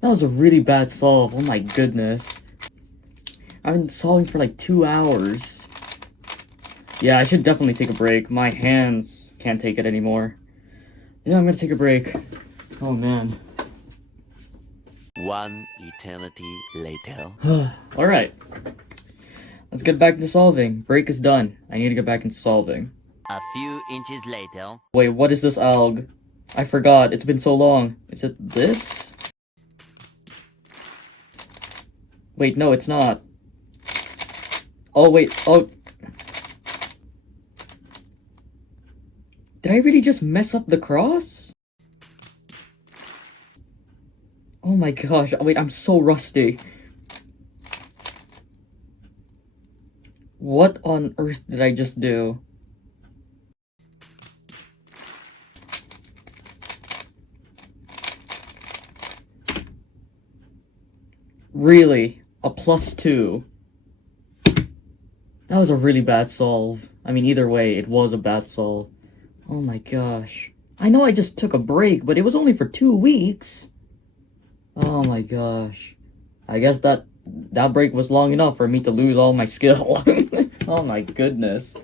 That was a really bad solve. Oh my goodness. I've been solving for like 2 hours. Yeah, I should definitely take a break. My hands can't take it anymore. Yeah, I'm gonna take a break. Oh man. One eternity later. Alright. Let's get back to solving. Break is done. I need to get back into solving. A few inches later. Wait, what is this alg? I forgot. It's been so long. Is it this? Wait, no, it's not. Oh, wait. Oh. Did I really just mess up the cross? Oh my gosh. Wait, I'm so rusty. What on earth did I just do? Really? A +2? That was a really bad solve. I mean, either way, it was a bad solve. Oh my gosh. I know I just took a break, but it was only for 2 weeks. Oh my gosh. I guess that break was long enough for me to lose all my skill. Oh my goodness.